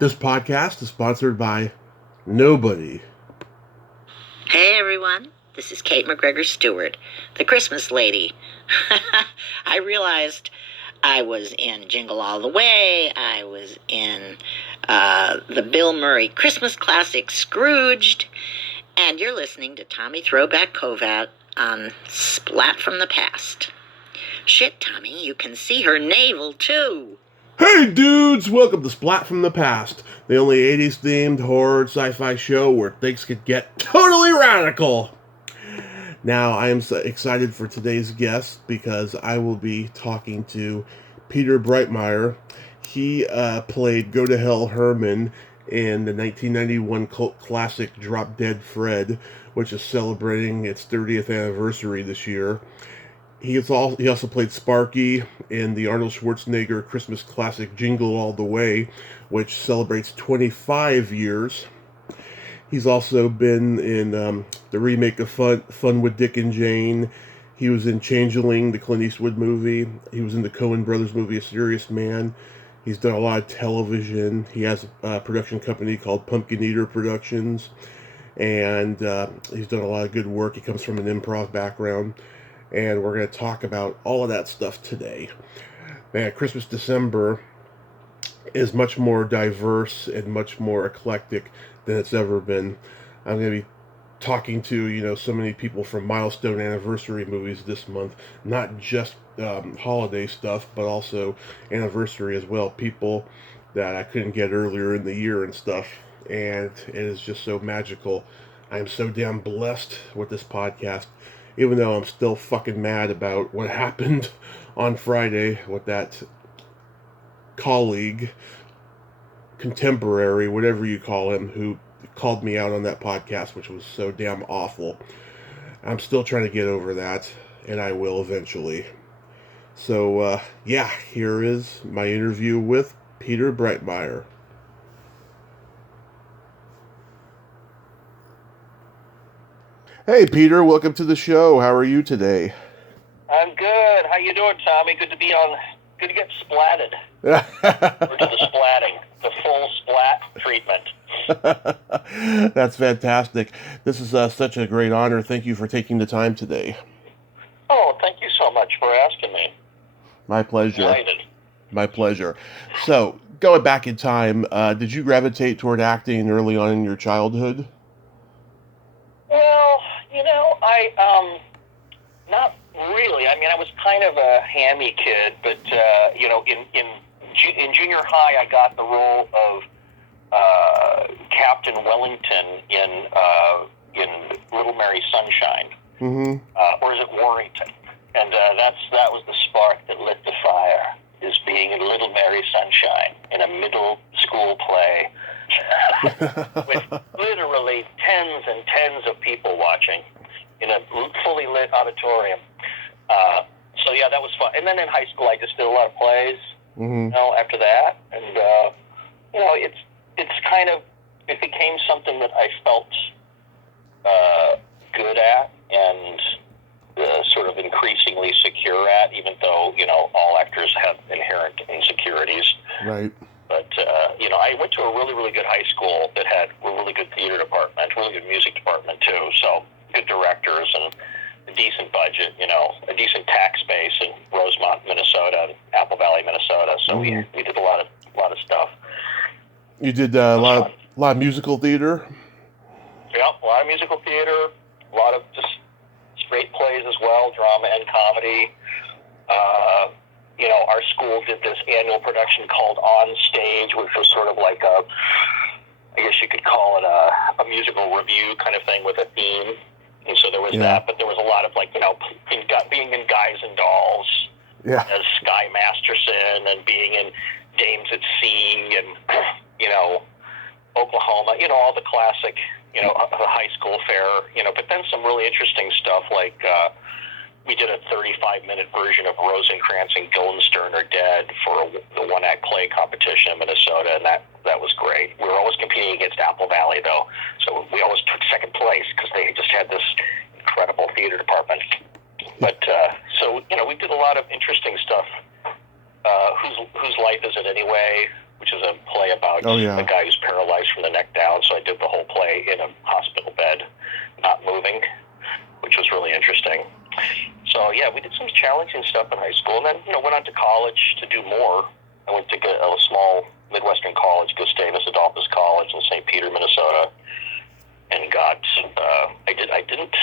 This podcast is sponsored by nobody. Hey everyone, this is Kate McGregor Stewart, the Christmas lady. I realized I was in Jingle All the Way, I was in the Bill Murray Christmas classic Scrooged, and you're listening to Tommy Throwback Kovac on Splat from the Past. Shit, Tommy, you can see her navel too. Hey dudes, welcome to Splat from the Past, the only 80s themed horror sci-fi show where things could get totally radical. Now, I am so excited for today's guest because I will be talking to Peter Breitmeyer. He played Go to Hell Herman in the 1991 cult classic Drop Dead Fred, which is celebrating its 30th anniversary this year. He also played Sparky in the Arnold Schwarzenegger Christmas classic Jingle All the Way, which celebrates 25 years. He's also been in the remake of Fun with Dick and Jane. He was in Changelling, the Clint Eastwood movie. He was in the Coen Brothers movie A Serious Man. He's done a lot of television. He has a production company called Pumpkin Eater Productions. And he's done a lot of good work. He comes from an improv background. And we're going to talk about all of that stuff today. Man, Christmas December is much more diverse and much more eclectic than it's ever been. I'm going to be talking to, so many people from milestone anniversary movies this month. Not just holiday stuff, but also anniversary as well. People that I couldn't get earlier in the year and stuff. And it is just so magical. I am so damn blessed with this podcast. Even though I'm still fucking mad about what happened on Friday with that colleague, contemporary, whatever you call him, who called me out on that podcast, which was so damn awful. I'm still trying to get over that, and I will eventually. So, here is my interview with Peter Breitmeyer. Hey, Peter, welcome to the show. How are you today? I'm good. How you doing, Tommy? Good to get splatted. Or to the splatting. The full splat treatment. That's fantastic. This is such a great honor. Thank you for taking the time today. Oh, thank you so much for asking me. My pleasure. Delighted. My pleasure. So, going back in time, did you gravitate toward acting early on in your childhood? Well, not really. I mean, I was kind of a hammy kid, but in junior high, I got the role of Captain Wellington in Little Mary Sunshine, or is it Warrington? And that was the spark that lit the fire. Is being in Little Mary Sunshine in a middle school play with literally tens and tens of people watching in a fully lit auditorium. So yeah, that was fun. And then in high school, I just did a lot of plays. After that, and it became something that I felt good at and sort of increasingly secure at, even though all actors have inherent insecurities. Right. But I went to a really, really good high school that had a really good theater department, really good music department too. So good directors and a decent budget, a decent tax base in Rosemont, Minnesota, and Apple Valley, Minnesota. So we did a lot of stuff. You did a lot of musical theater? Yeah, a lot of musical theater, a lot of just straight plays as well, drama and comedy. Our school did this annual production called On Stage, which was sort of like I guess you could call it a musical review kind of thing with a theme. And so there was that, but there was a lot of being in Guys and Dolls as Sky Masterson and being in Dames at Sea and, Oklahoma, all the classic, the high school fare, but then some really interesting stuff like we did a 35-minute version of Rosencrantz and Guildenstern Are Dead for the one-act play competition in Minnesota, and that was great. We were always competing against Apple Valley, though, so we always took second place because they just had this incredible theater department. But so we did a lot of interesting stuff. Whose Life Is It Anyway, which is a play about about a guy who's paralyzed from the neck down. So I did the whole play in a hospital bed, not moving, which was really interesting. So yeah, we did some challenging stuff in high school, and then went on to college to do more. I went to a small Midwestern college, Gustavus Adolphus College in St. Peter, Minnesota, and got I didn't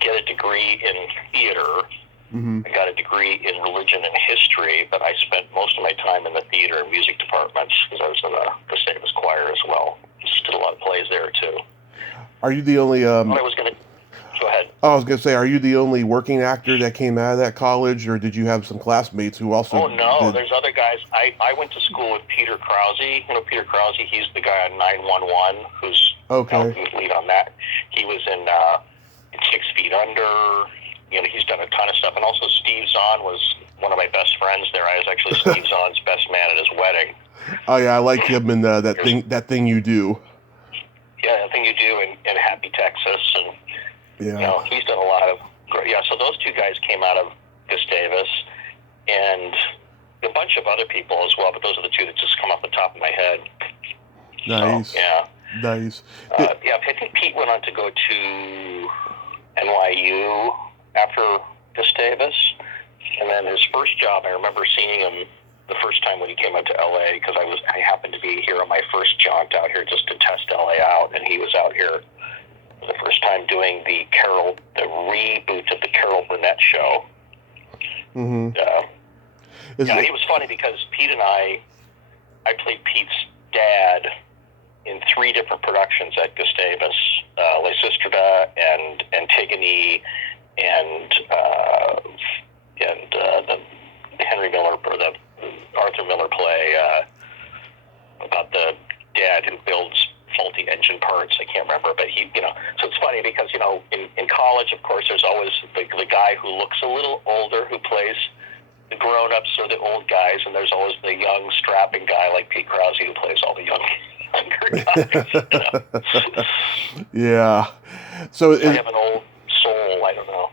get a degree in theater. Mm-hmm. I got a degree in religion and history, but I spent most of my time in the theater and music departments because I was in the Gustavus choir as well. Just did a lot of plays there too. Are you the only? I was going to go ahead. I was going to say, are you the only working actor that came out of that college, or did you have some classmates who also? Oh no, there's other guys. I went to school with Peter Krause. Peter Krause. He's the guy on 911 who's lead on that. He was in 6 Feet Under. He's done a ton of stuff. And also Steve Zahn was one of my best friends there. I was actually Steve Zahn's best man at his wedding. Oh, yeah, I like him in that thing you do. Yeah, That Thing You Do in Happy, Texas. And, he's done a lot of great. Yeah, so those two guys came out of Gustavus and a bunch of other people as well, but those are the two that just come off the top of my head. Nice. So, yeah. Nice. I think Pete went on to go to NYU after Gustavus, and then his first job, I remember seeing him the first time when he came out to LA, because I happened to be here on my first jaunt out here just to test LA out, and he was out here for the first time doing the reboot of the Carol Burnett show. Mm-hmm. He was funny because Pete and I played Pete's dad in 3 different productions at Gustavus, Lysistrata and Antigone and the Henry Miller or the Arthur Miller play about the dad who builds faulty engine parts. I can't remember, but he, so it's funny because, in college, of course, there's always the guy who looks a little older who plays the grown-ups or the old guys, and there's always the young, strapping guy like Pete Krause who plays all the younger guys. Yeah. So I have an old soul. I don't know.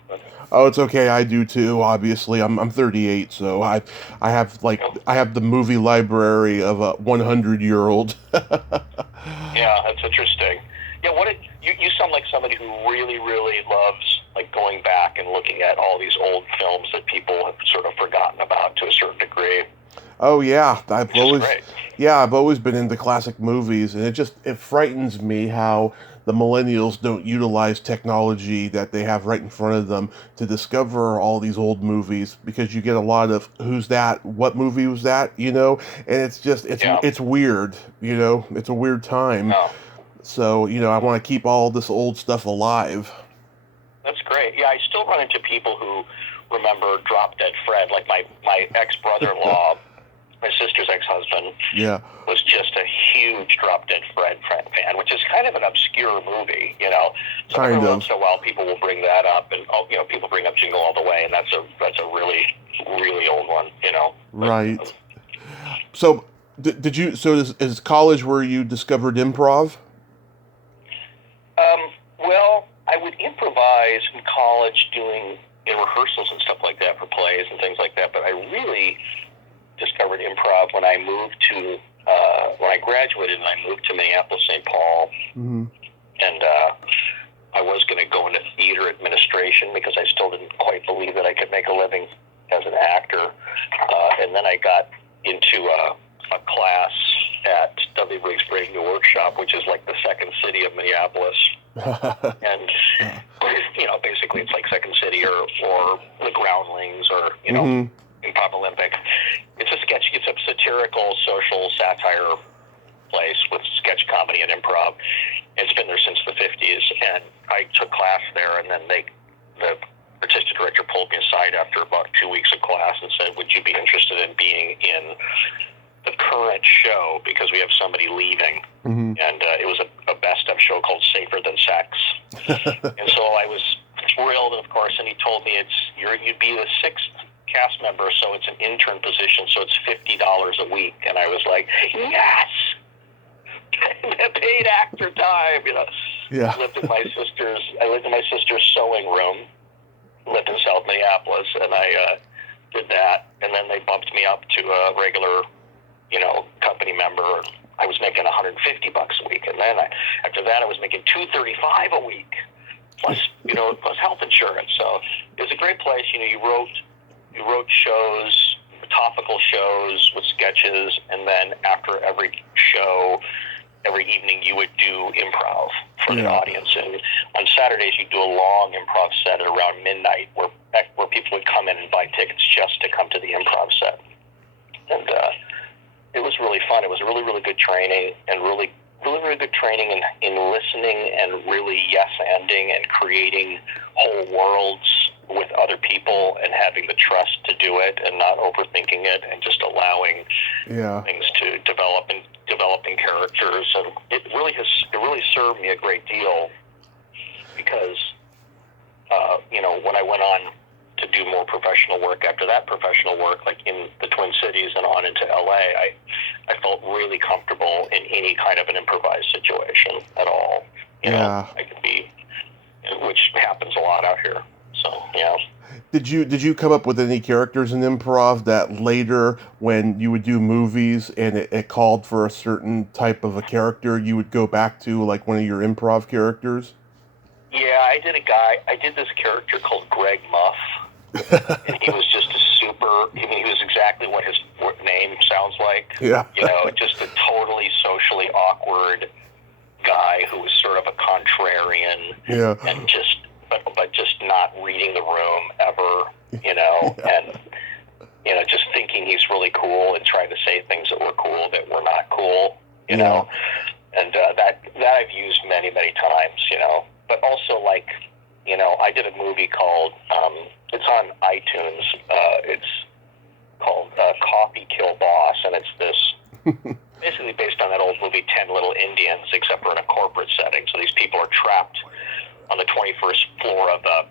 Oh, it's okay. I do too. Obviously, I'm 38, so I have the movie library of a 100-year-old. Yeah, that's interesting. Yeah, you sound like somebody who really, really loves going back and looking at all these old films that people have sort of forgotten about to a certain degree. Oh yeah, I've always been into classic movies, and it frightens me how the millennials don't utilize technology that they have right in front of them to discover all these old movies, because you get a lot of who's that, what movie was that, and it's weird, it's a weird time. Oh. So, I want to keep all this old stuff alive. That's great. Yeah, I still run into people who remember Drop Dead Fred, like my ex-brother-in-law, my sister's ex-husband, was just a huge Drop Dead Fred fan, which is kind of an obscure movie, So every once in a while, people will bring that up, and people bring up Jingle All the Way, and that's a really, really old one, Right. So, is college where you discovered improv? Well, I would improvise in college in rehearsals and stuff like that for plays and things like that, but I really discovered improv when I moved to, when I graduated and I moved to Minneapolis, St. Paul, mm-hmm. and I was going to go into theater administration because I still didn't quite believe that I could make a living as an actor, and then I got into a class at W. Briggs Brave New Workshop, which is like the second city of Minneapolis, and basically it's like Second City or the Groundlings or mm-hmm. Improv Olympic. It's a satirical social satire place with sketch comedy and improv. It's been there since the 50s, and I took class there, and then the artistic director pulled me aside after about 2 weeks of class and said, "Would you be interested in being in the current show, because we have somebody leaving?" Mm-hmm. And it was a best of show called Safer Than Sex. And so I was thrilled, of course, and he told me you'd be the 6th cast member, so it's an intern position, so it's $50 a week. And I was like, yes! Paid actor time, Yeah. I lived in my sister's sewing room, lived in South Minneapolis, and I did that, and then they bumped me up to a regular company member I was making $150 a week, and then after that I was making $235 a week, plus health insurance. So it was a great place. You wrote shows, topical shows with sketches, and then after every show, every evening you would do improv for the audience. And on Saturdays you'd do a long improv set at around midnight, where people would come in and buy tickets just to come to the improv set. And it was really fun. It was really, really good training, and really, really, really good training in listening and really yes-anding and creating whole worlds with other people and having the trust to do it and not overthinking it and just allowing things to developing characters. And it really served me a great deal because when I went on to do more professional work after that professional work, like in the Twin Cities and on into LA, I felt really comfortable in any kind of an improvised situation at all. I could be, which happens a lot out here. So, Did you come up with any characters in improv that later, when you would do movies and it called for a certain type of a character, you would go back to, like, one of your improv characters? Yeah, I did this character called Greg Muff. And he was just he was exactly what his name sounds like. Yeah. Just a totally socially awkward guy who was sort of a contrarian. Yeah. And but just not reading the room ever, and, just thinking he's really cool and trying to say things that were cool that were not cool, know. And that I've used many, many times, But also, like, I did a movie called, it's on iTunes, it's called Coffee Kill Boss, and it's this, basically based on that old movie 10 Little Indians, except for in a corporate setting. So these people are trapped on the 21st floor of a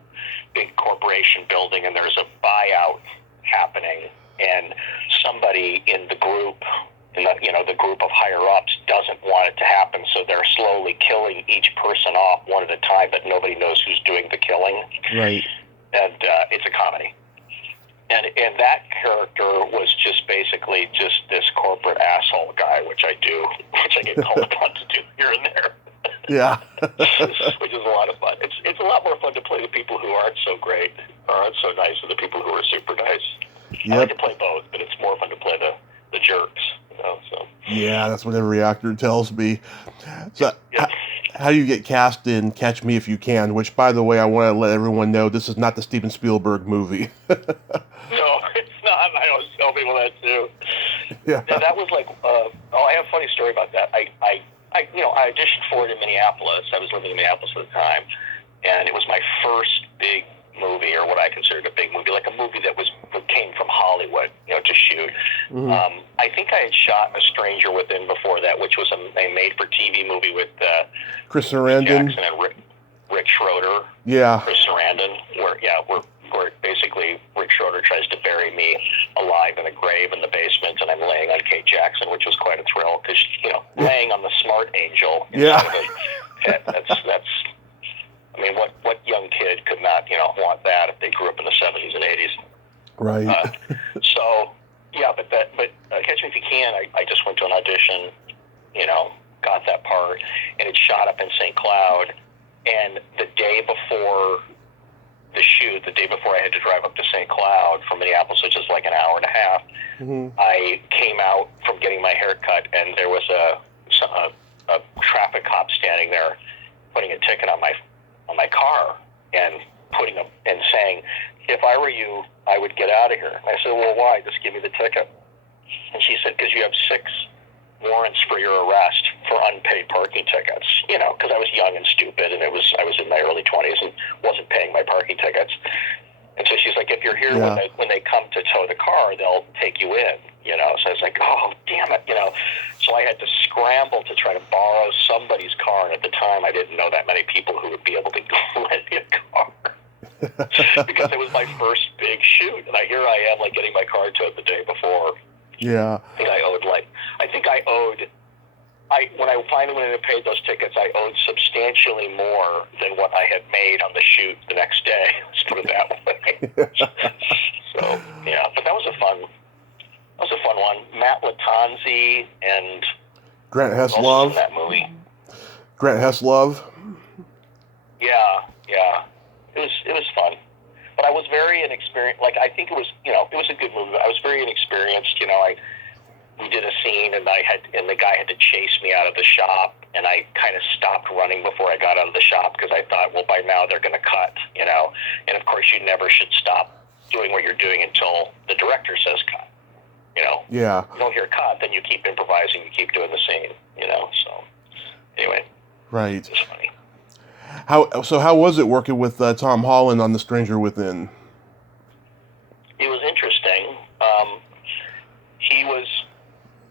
big corporation building, and there's a buyout happening, and somebody in the group, the group of higher-ups doesn't want it to happen, so they're slowly killing each person off one at a time, but nobody knows who's doing the killing. Right. And it's a comedy. And that character was just basically just this corporate asshole guy, which I get called upon to do here and there. Yeah. Which is a lot of fun. It's a lot more fun to play the people who aren't so great or aren't so nice than the people who are super nice. Yep. I like to play both, but it's more fun to play the jerks. So. Yeah, that's what every actor tells me. So, how do you get cast in Catch Me If You Can? Which, by the way, I want to let everyone know this is not the Steven Spielberg movie. No, it's not. I always tell people that too. Yeah. That was like. I have a funny story about that. I auditioned for it in Minneapolis. I was living in Minneapolis at the time, and it was my first big movie, or what I considered a big movie, like a movie that came from Hollywood, to shoot. Mm-hmm. I think I had shot A Stranger Within before that, which was a made-for-TV movie with Chris Sarandon Jackson and Rick Schroeder. Yeah. Chris Sarandon, where basically Rick Schroeder tries to bury me alive in a grave in the basement, and I'm laying on Kate Jackson, which was quite a thrill, because, laying on the smart angel. That's. I mean, what young kid could not, want that if they grew up in the 70s and 80s? Right. But Catch Me If You Can, I just went to an audition, got that part, and it shot up in St. Cloud. And the day before the shoot, the day before I had to drive up to St. Cloud from Minneapolis, which is like an hour and a half, I came out from getting my hair cut, and there was a traffic cop standing there putting a ticket on my car and saying, if I were you, I would get out of here. And I said, well, why? Just give me the ticket. And she said, because you have 6 warrants for your arrest for unpaid parking tickets, because I was young and stupid, and I was in my early 20s and wasn't paying my parking tickets. And so she's like, if you're here when they come to tow the car, they'll take you in, So I was like, oh, damn it, So I had to scramble to try to borrow somebody's car, and at the time I didn't know that many people who would be able to lend me a car. Because it was my first big shoot, and here I am, like, getting my car towed the day before. Yeah. And when I finally went in and paid those tickets, I owed substantially more than what I had made on the shoot the next day. Let's put it that way. So, but that was a fun one. Matt Latanzi and Grant Also Heslov. in that movie. Grant Heslov. Yeah. It was fun. But I was very inexperienced. Like, I think it was a good movie. I was very inexperienced. We did a scene, and the guy had to chase me out of the shop, and I kind of stopped running before I got out of the shop because I thought, well, by now they're going to cut, And of course, you never should stop doing what you're doing until the director says cut, Yeah. You don't hear cut, then you keep improvising, you keep doing the scene, So anyway, Right. it's funny. How was it working with Tom Holland on The Stranger Within? It was interesting. He was,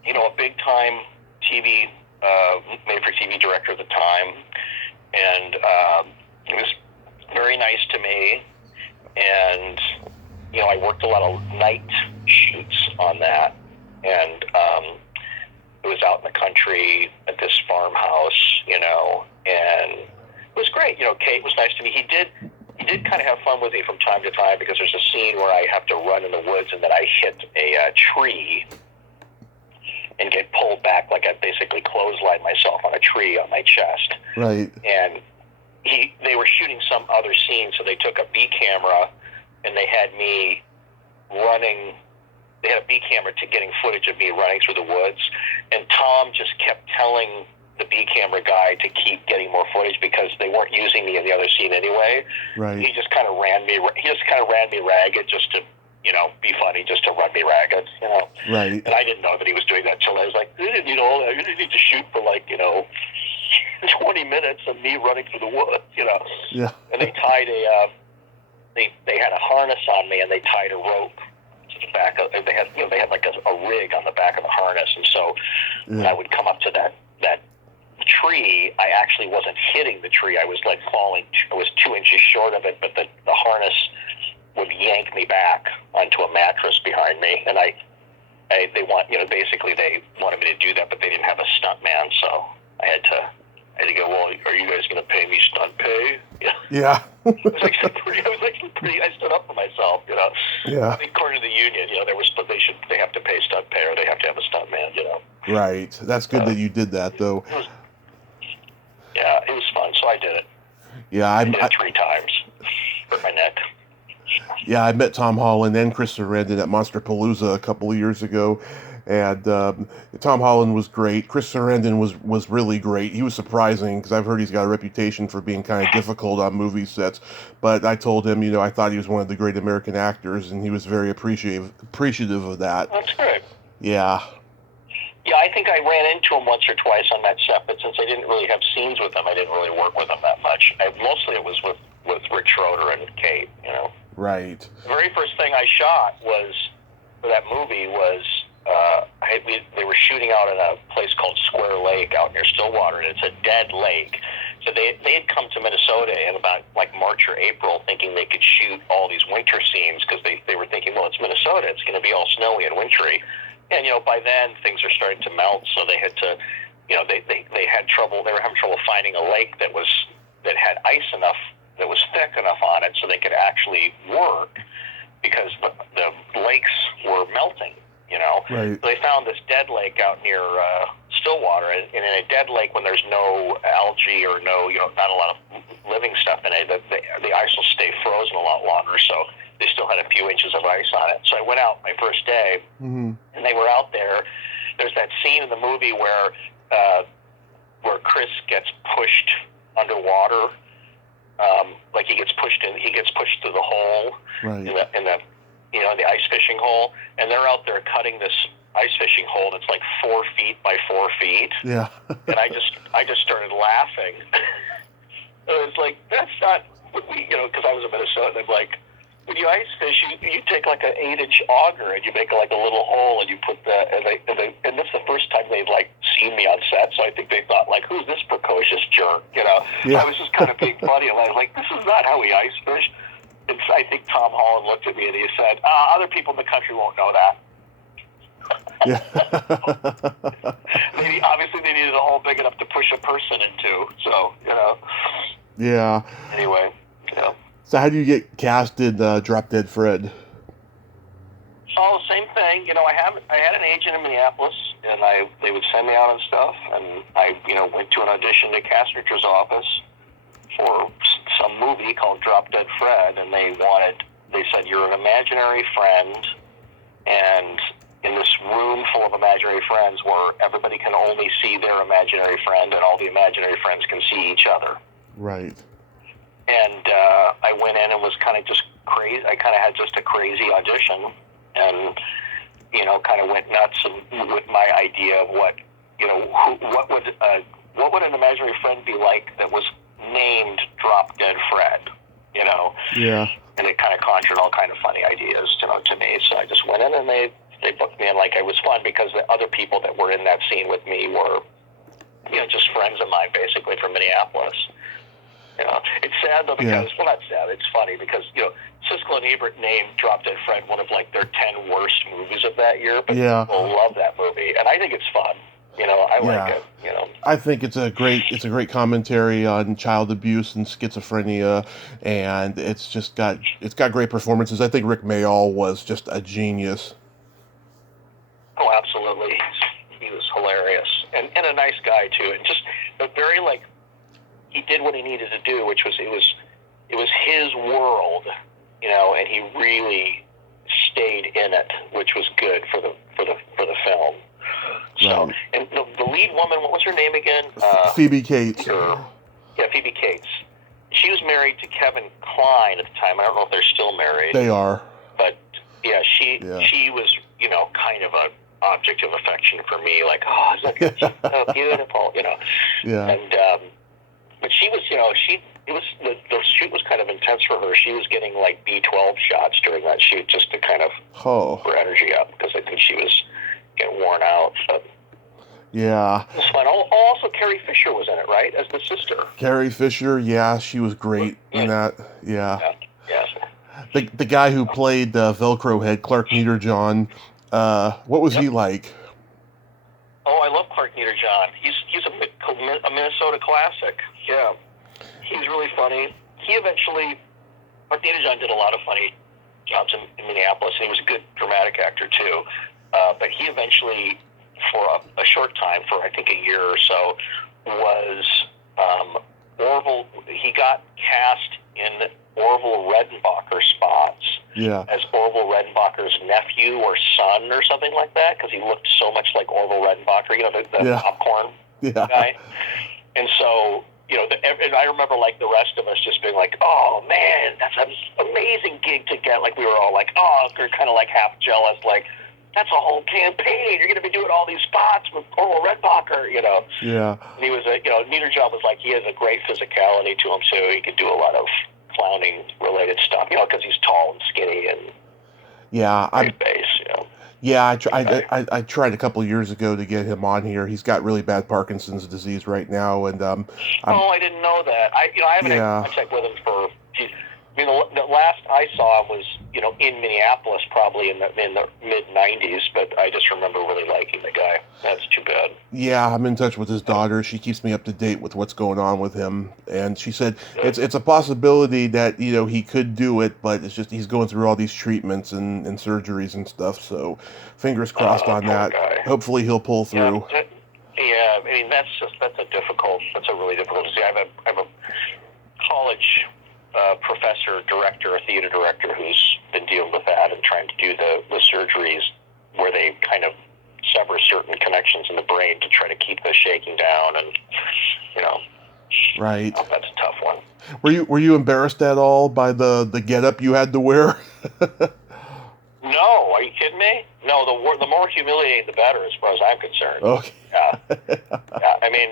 a big-time TV, made-for-TV director at the time, and it was very nice to me. And, I worked a lot of night shoots on that, and it was out in the country at this farmhouse, and it was great. Kate was nice to me. He did kind of have fun with me from time to time because there's a scene where I have to run in the woods and then I hit a tree and get pulled back, like I basically clothesline myself on a tree on my chest. Right. And they were shooting some other scene, so they took a B camera and they had me running. They had a B camera to getting footage of me running through the woods, and Tom just kept telling the B camera guy to keep getting more footage because they weren't using me in the other scene anyway. Right. He just kind of ran me ragged just to, be funny, just to run me ragged, Right. And I didn't know that he was doing that till I was like, you need to shoot for 20 minutes of me running through the woods, Yeah. And they tied they had a harness on me and they tied a rope to the back of, they had like a rig on the back of the harness, and so when I would come up to that tree, I actually wasn't hitting the tree. I was like falling. I was 2 inches short of it, but the harness would yank me back onto a mattress behind me, and they wanted me to do that, but they didn't have a stunt man, so I had to go, well, are you guys going to pay me stunt pay? Yeah. I was actually pretty. I stood up for myself, Yeah. I think according to the union, they have to pay stunt pay or they have to have a stunt man, Right. That's good that you did that, though. It was fun, so I did it. Yeah, I did it 3 times. Hurt my neck. Yeah, I met Tom Holland and Chris Sarandon at Monsterpalooza a couple of years ago, and Tom Holland was great. Chris Sarandon was really great. He was surprising because I've heard he's got a reputation for being kind of difficult on movie sets, but I told him, I thought he was one of the great American actors, and he was very appreciative of that. That's good. Yeah. Yeah, I think I ran into him once or twice on that set, but since I didn't really have scenes with him, I didn't really work with him that much. Mostly it was with Rich Schroeder and Kate, Right. The very first thing I shot for that movie was they were shooting out in a place called Square Lake out near Stillwater, and it's a dead lake. So they had come to Minnesota in about like March or April thinking they could shoot all these winter scenes because they were thinking, well, it's Minnesota, it's going to be all snowy and wintry. And, by then things are starting to melt, so they had to, they had trouble, they were having trouble finding a lake that had ice enough, that was thick enough on it so they could actually work because the lakes were melting, Right. So they found this dead lake out near Stillwater, and in a dead lake when there's no algae or no, not a lot of living stuff in it, the ice will stay frozen a lot longer, so they still had a few inches of ice on it. So I went out my first day, and they were out there. There's that scene in the movie where Chris gets pushed underwater, like he gets pushed through the hole, Right. in the ice fishing hole, and they're out there cutting this ice fishing hole that's like 4 feet by 4 feet. Yeah. And I just started laughing. It was like, that's not what we, because I was in Minnesota, and I'm like, when you ice fish, you take like an 8-inch auger and you make like a little hole and you put and this is the first time they've like seen me on set, so I think they thought like, who's this precocious jerk, Yeah. I was just kind of being funny, and I was like, this is not how we ice fish. And I think Tom Holland looked at me and he said, other people in the country won't know that. Yeah. Obviously they needed a hole big enough to push a person into, so, Yeah. Anyway, So how do you get cast in Drop Dead Fred? Oh, same thing. I had an agent in Minneapolis, and they would send me out on stuff, and I went to an audition at Caster's office for some movie called Drop Dead Fred, and they said, you're an imaginary friend, and in this room full of imaginary friends where everybody can only see their imaginary friend, and all the imaginary friends can see each other. Right. And I went in and was kind of just crazy. I kind of had just a crazy audition, and kind of went nuts with my idea of what would an imaginary friend be like that was named Drop Dead Fred, Yeah. And it kind of conjured all kind of funny ideas, to me. So I just went in and they booked me in. Like, it was fun because the other people that were in that scene with me were, just friends of mine, basically, from Minneapolis. It's sad though because, well, not sad. It's funny because Siskel and Ebert named Drop Dead Fred one of like their 10 worst movies of that year. But people love that movie, and I think it's fun. I like it. I think it's a great commentary on child abuse and schizophrenia, and it's got great performances. I think Rick Mayall was just a genius. Oh, absolutely. He was hilarious and a nice guy too, and just very he did what he needed to do, which was it was his world, and he really stayed in it, which was good for the film. So, right. And the lead woman, what was her name again? Phoebe Cates. Phoebe Cates. She was married to Kevin Kline at the time. I don't know if they're still married. They are. But she was kind of an object of affection for me. Like, oh, isn't that good? So beautiful, Yeah. And but she was, the shoot was kind of intense for her. She was getting like B12 shots during that shoot just to kind of keep her energy up because I think she was getting worn out. But yeah. it was fun. Also, Carrie Fisher was in it, right, as the sister. Carrie Fisher, yeah, she was great in that. Yeah. Yes. The guy who played Velcro Head, Clark Niederjohn, what was he like? Oh, I love Clark Niederjohn. He's a Minnesota classic. Yeah. He's really funny. Clark Niederjohn did a lot of funny jobs in Minneapolis, and he was a good dramatic actor, too. But he eventually, for a short time, for I think a year or so, was Orville. He got cast in Orville Redenbacher spots as Orville Redenbacher's nephew or son or something like that, because he looked so much like Orville Redenbacher, the popcorn guy. And so, and I remember like the rest of us just being like, oh man, that's an amazing gig to get. Like we were all like, oh, we're kind of like half jealous, like that's a whole campaign. You're going to be doing all these spots with Orville Redenbacher, Yeah. And he was Niederjohn was like, he has a great physicality to him too. He could do a lot of clowning related stuff, because he's tall and skinny and great bass, Yeah, I tried a couple of years ago to get him on here. He's got really bad Parkinson's disease right now, and I didn't know that. I haven't had contact with him for. The last I saw him was in Minneapolis, probably in the mid '90s. But I just remember really liking the guy. That's too bad. Yeah, I'm in touch with his daughter. She keeps me up to date with what's going on with him, and she said it's a possibility that he could do it, but it's just he's going through all these treatments and surgeries and stuff. So, fingers crossed on that. Guy. Hopefully, he'll pull through. Yeah, I mean that's a really difficult disease. I have a college professor, director, a theater director who's been dealing with that and trying to do the surgeries where they kind of sever certain connections in the brain to try to keep the shaking down, and right. That's a tough one. Were you embarrassed at all by the getup you had to wear? No, are you kidding me? No, the more humiliating, the better, as far as I'm concerned. Okay. Yeah. I mean,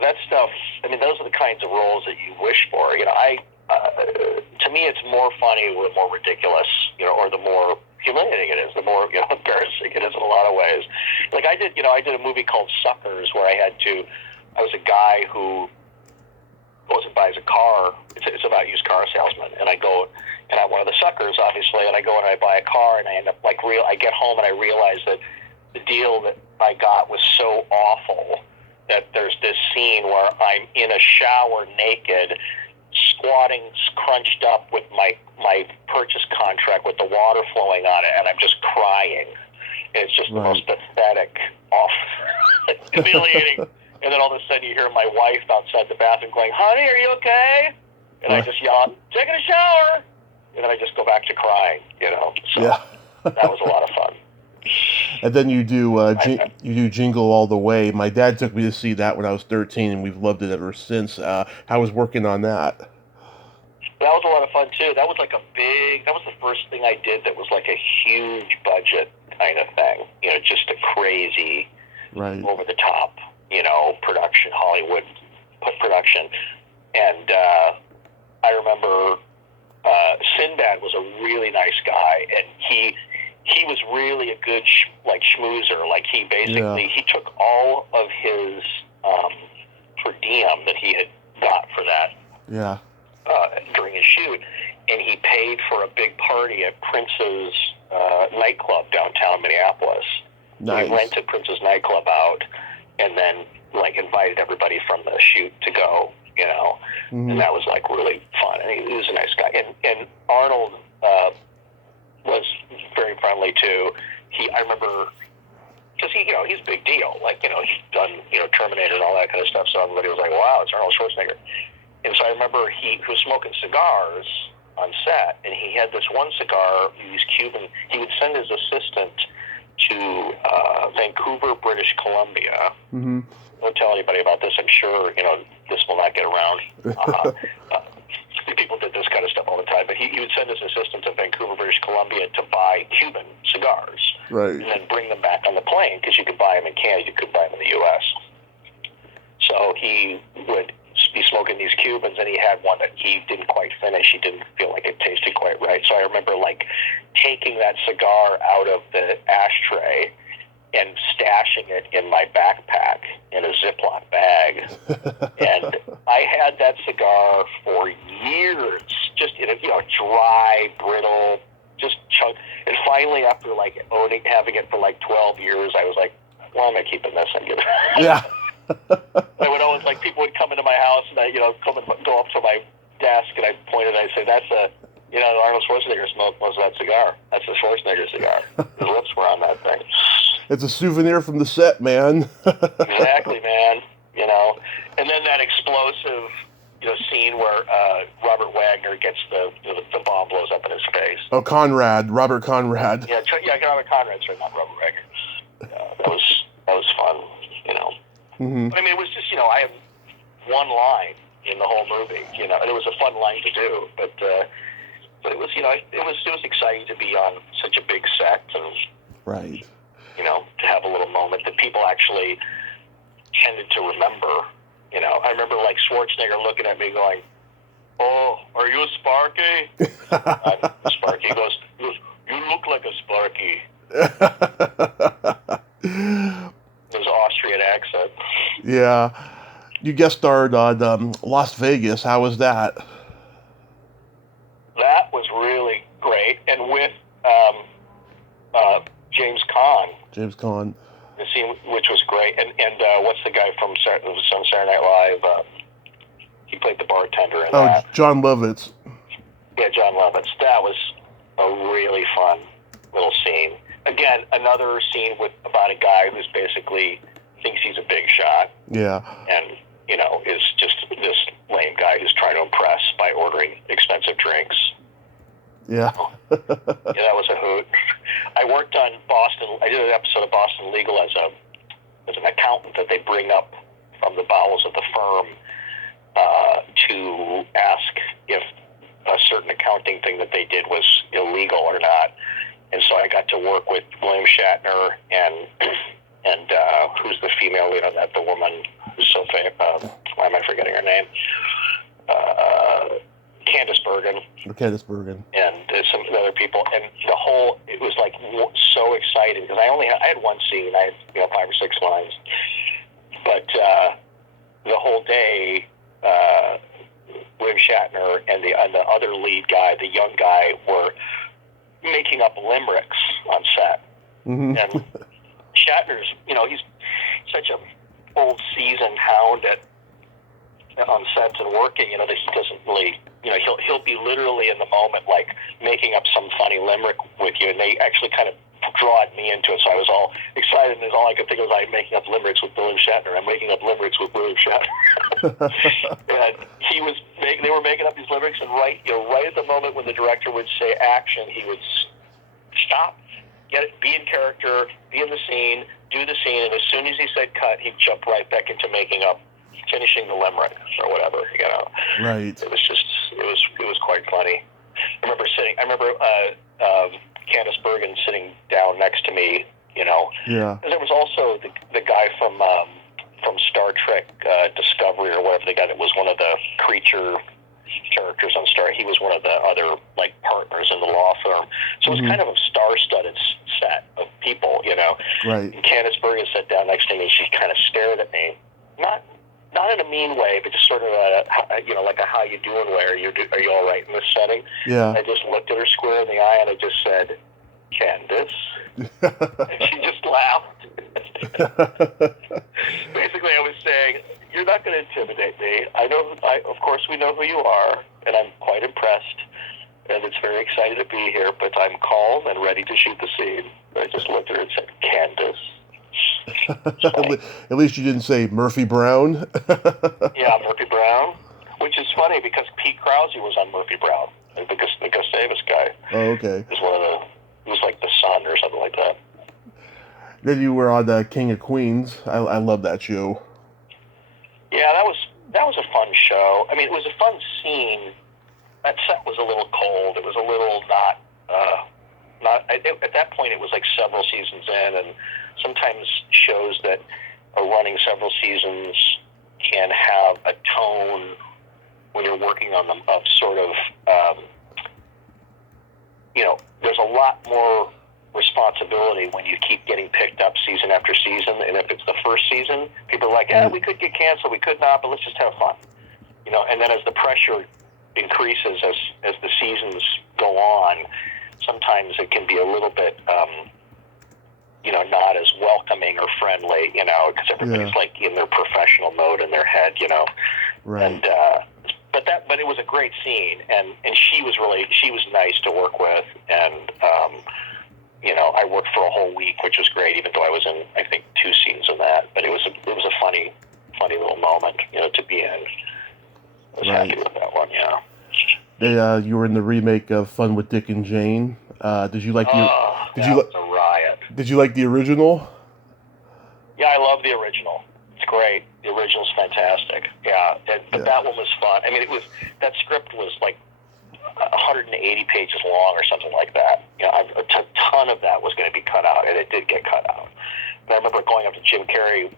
that stuff. I mean, those are the kinds of roles that you wish for. To me, it's more funny the more ridiculous, or the more humiliating it is, the more embarrassing it is in a lot of ways. Like I did a movie called Suckers where I was a guy who goes and buys a car. It's about used car salesman, and I go and I'm one of the suckers, obviously, and I go and I buy a car, and I end up I get home and I realize that the deal that I got was so awful that there's this scene where I'm in a shower naked, squatting, crunched up with my my purchase contract with the water flowing on it, and I'm just crying. It's just the most pathetic, awful, humiliating. And then all of a sudden you hear my wife outside the bathroom going, "Honey, are you okay?" And I just yell, "Taking a shower." And then I just go back to crying, So that was a lot of fun. And then you do Jingle All the Way. My dad took me to see that when I was 13, and we've loved it ever since. How was working on that? That was a lot of fun too. That was that was the first thing I did that was like a huge budget kind of thing. Just a crazy, over the top, production, Hollywood production. And I remember Sinbad was a really nice guy, and he was really a good schmoozer. Like he basically he took all of his per diem that he had got for that during his shoot, and he paid for a big party at Prince's nightclub downtown Minneapolis. Nice. We rented Prince's nightclub out, and then invited everybody from the shoot to go. And that was really fun. And he was a nice guy. And Arnold was very friendly too. I remember, because he's a big deal. He's done Terminator and all that kind of stuff. So everybody was like, "Wow, it's Arnold Schwarzenegger." And so I remember he was smoking cigars on set, and he had this one cigar. He was Cuban. He would send his assistant to Vancouver, British Columbia. Mm-hmm. Don't tell anybody about this. I'm sure this will not get around. People did this kind of stuff all the time, but he would send his assistant to Vancouver, British Columbia to buy Cuban cigars, and then bring them back on the plane, because you could buy them in Canada, you could buy them in the U.S. So he would be smoking these Cubans, and he had one that he didn't quite finish. He didn't feel like it tasted quite right. So I remember taking that cigar out of the ashtray and stashing it in my backpack in a Ziploc bag. And I had that cigar for years, just dry, brittle, just chunk. And finally, after having it for 12 years, I was like, "Why am I keeping this?" Yeah. I would always people would come into my house, and I come and go up to my desk, and I point and I say, "That's Arnold Schwarzenegger smoked most of that cigar. That's a Schwarzenegger cigar." His lips were on that thing. It's a souvenir from the set, man. Exactly, man. And then that explosive, scene where Robert Wagner gets the bomb blows up in his face. Oh, Robert Conrad. Yeah, Robert Conrad, sorry, not Robert Wagner. That was fun, Mm-hmm. But I mean, it was just, I had one line in the whole movie, and it was a fun line to do, but it was, it was exciting to be on such a big set, and to have a little moment that people actually tended to remember. I remember Schwarzenegger looking at me going, "Oh, are you a Sparky?" I'm a Sparky. He goes, "You look like a Sparky." His Austrian accent. Yeah. You guest starred on Las Vegas. How was that? That was really great. And with James Caan. The scene, which was great. And what's the guy from Saturday Night Live? He played the bartender in that. Oh, John Lovitz. Yeah, John Lovitz. That was a really fun little scene. Again, another scene about a guy who's basically thinks he's a big shot. Yeah. And, is just this lame guy who's trying to impress by ordering expensive drinks. Yeah. Yeah, that was a hoot. I worked on Boston. I did an episode of Boston Legal as an accountant that they bring up from the bowels of the firm to ask if a certain accounting thing that they did was illegal or not. And so I got to work with William Shatner and who's the female lead on that? The woman who's so famous. Why am I forgetting her name? Candice Bergen. And some other people. And it was so exciting because I had one scene. I had 5 or 6 lines. But the whole day, William Shatner and the other lead guy, the young guy, were making up limericks on set. Mm-hmm. And Shatner's, he's such a old seasoned hound on sets and working, that he doesn't really, he'll be literally in the moment, like making up some funny limerick with you, and they actually kind of drawed me into it. So I was all excited, and all I could think of was I'm making up limericks with William Shatner. I'm making up limericks with William Shatner. And they were making up these limericks, and right at the moment when the director would say action, he would stop, be in character, be in the scene, do the scene, and as soon as he said cut, he'd jump right back into finishing the limerick or whatever. Right. It was quite funny. I remember Candice Bergen sitting down next to me, Yeah. And there was also the guy from Star Trek Discovery or whatever, the guy that was one of the creature characters on Star. He was one of the other partners in the law firm. So it was kind of a star-studded set of people, Right. And Candice Bergen sat down next to me. She kind of stared at me, not in a mean way, but just sort of like a how you doing way. Are you all right in this setting? Yeah. I just looked at her square in the eye and I just said, Candice. And she just laughed. Basically, I was saying, you're not going to intimidate me. Of course, we know who you are, and I'm quite impressed, and it's very exciting to be here, but I'm calm and ready to shoot the scene. And I just looked at her and said, Candice. At least you didn't say Murphy Brown. Yeah, Murphy Brown, which is funny because Pete Krause was on Murphy Brown, the Gustavus guy. Oh, okay. He was like the son or something like that. Then you were on King of Queens. I love that show. Yeah, that was a fun show. I mean, it was a fun scene. That set was a little cold. It was a little not. At that point, it was like several seasons in, and sometimes shows that are running several seasons can have a tone when you're working on them of sort of, there's a lot more responsibility when you keep getting picked up season after season. And if it's the first season, people are like, we could get canceled, we could not, but let's just have fun. And then as the pressure increases as the seasons go on, sometimes it can be a little bit, not as welcoming or friendly, because everybody's like in their professional mode in their head, Right. And, but it was a great scene, and she was nice to work with, and, I worked for a whole week, which was great, even though I was in, I think, 2 scenes in that, but it was a funny little moment, to be in. I was happy with that one, You were in the remake of Fun with Dick and Jane. Did you like was a riot. Did you like the original? Yeah, I love the original. It's great. The original's fantastic. Yeah, but that one was fun. I mean, that script was like 180 pages long or something like that. A ton of that was going to be cut out, and it did get cut out. And I remember going up to Jim Carrey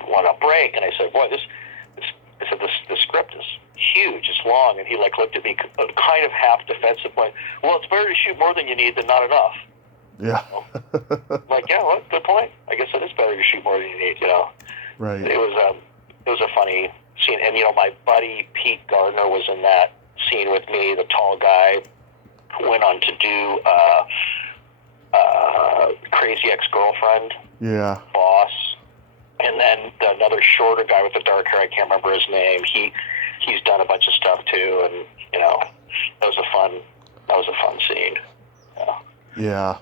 on a break, and I said, "Boy, the script is huge. It's long." And he looked at me kind of half defensive, like, "Well, it's better to shoot more than you need than not enough." Yeah. Well, good point. I guess it is better to shoot more than you need. Right. It was a funny scene, and my buddy Pete Gardner was in that scene with me, the tall guy who went on to do Crazy Ex-Girlfriend. Yeah. Boss. And then another shorter guy with the dark hair, I can't remember his name. He's done a bunch of stuff too, and that was a fun scene. Yeah.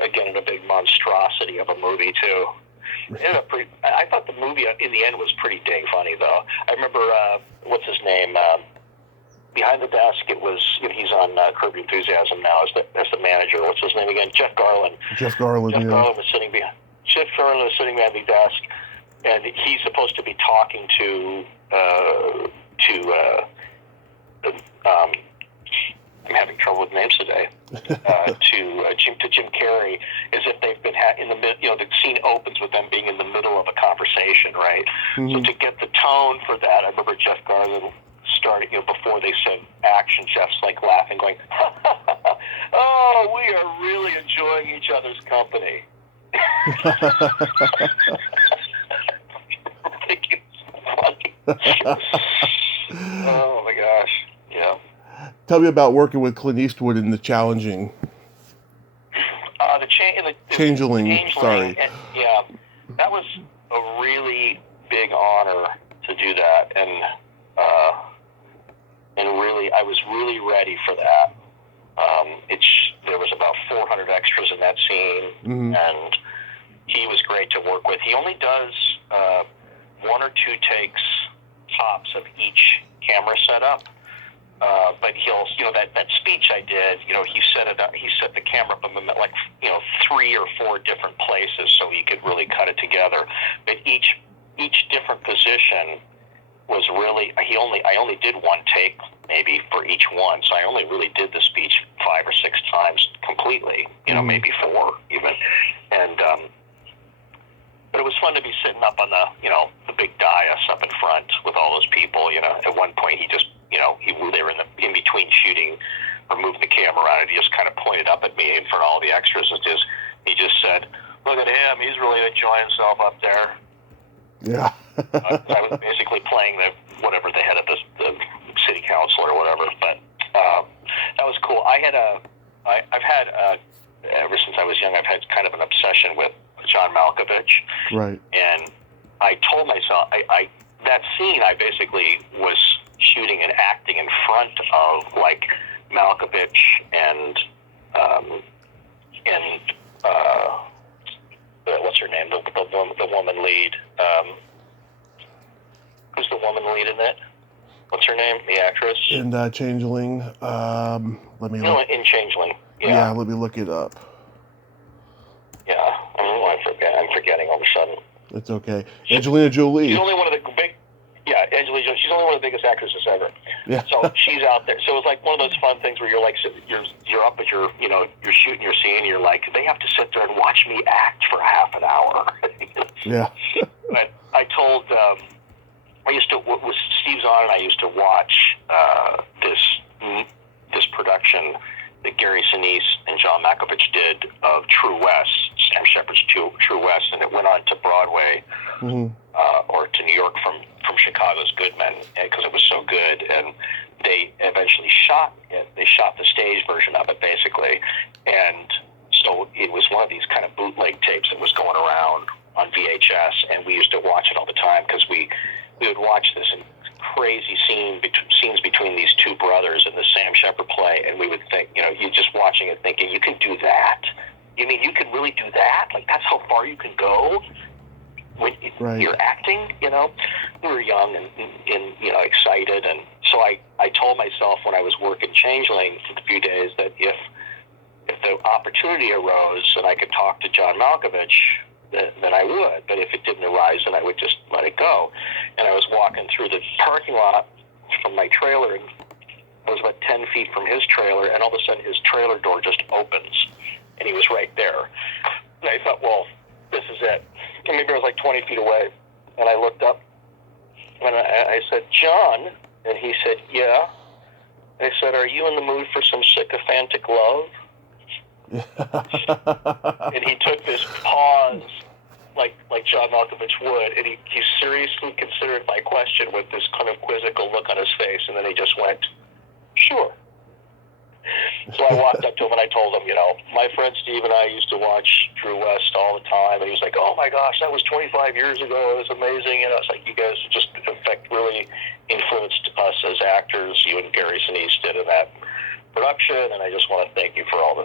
Again, a big monstrosity of a movie too. I thought the movie in the end was pretty dang funny though. I remember what's his name behind the desk. It was he's on Curb Your Enthusiasm now as the manager. What's his name again? Jeff Garlin. Jeff Garlin was sitting behind. Jeff Garlin was sitting behind the desk, and he's supposed to be talking to I'm having trouble with names today. To Jim Carrey, as if they've been in the middle. The scene opens with them being in the middle of a conversation, right? Mm-hmm. So to get the tone for that, I remember Jeff Garlin starting before they said action. Jeff's laughing, going, "Oh, we are really enjoying each other's company." I think it's funny. Oh my gosh, yeah. Tell me about working with Clint Eastwood in The Challenging. Changelling. Sorry. Yeah, that was a really big honor to do that, and and really, I was really ready for that. There was about 400 extras in that scene, and he was great to work with. He only does 1 or 2 takes tops of each camera setup. But he'll, that speech I did, he set it up, he set the camera up in like, 3 or 4 different places so he could really cut it together. But each different position was really, I only did 1 take maybe for each one. So I only really did the speech 5 or 6 times completely, maybe 4 even. And, but it was fun to be sitting up on the big dais up in front with all those people. At one point he just, they were in between shooting or moving the camera around, and he just kind of pointed up at me in front of all the extras. He just said, "Look at him, he's really enjoying himself up there." Yeah. I was basically playing whatever the head of the city council or whatever, but that was cool. I've had ever since I was young, I've had kind of an obsession with John Malkovich. Right. And I told myself, that scene I basically was shooting and acting in front of like Malkovich and what's her name? The woman lead. Who's the woman lead in it? What's her name? The actress? In Changeling. Let me look. In Changeling. Yeah, let me look it up. Yeah, I'm forgetting all of a sudden. It's okay. Angelina Jolie. She's only one of the big. Yeah, Angelina Jolie. She's only one of the biggest actresses ever. Yeah. So she's out there. So it's like one of those fun things where you're like, you're up at your, you're shooting your scene. You're like, they have to sit there and watch me act for half an hour. Yeah. But I told, with Steve's on, and I used to watch this production that Gary Sinise and John Malkovich did of True West, Sam Shepard's True West, and it went on to Broadway or to New York from Chicago's Good Men because it was so good, and they eventually shot it. They shot the stage version of it basically, and so it was one of these kind of bootleg tapes that was going around on VHS, and we used to watch it all the time because we would watch this crazy scenes between these 2 brothers in the Sam Shepard play, and we would think, you're just watching it thinking, you can do that? You mean you can really do that? Like, that's how far you can go when you're acting, We were young and excited, and so I told myself when I was working Changeling for a few days that if the opportunity arose and I could talk to John Malkovich, then I would. But if it didn't arise, then I would just let it go. And I was walking through the parking lot from my trailer, and I was about 10 feet from his trailer, and all of a sudden his trailer door just opens, and he was right there. And I thought, well, this is it. And maybe I was like 20 feet away, and I looked up, and I said, "John?" And he said, "Yeah." I said, "Are you in the mood for some sycophantic love?" And he took this pause, like John Malkovich would, and he seriously considered my question with this kind of quizzical look on his face, and then he just went, "Sure." So I walked up to him and I told him, my friend Steve and I used to watch True West all the time, and he was like, "Oh my gosh, that was 25 years ago. It was amazing." And I was like, "You guys just, in fact, really influenced us as actors. You and Gary Sinise did in that production, and I just want to thank you for all the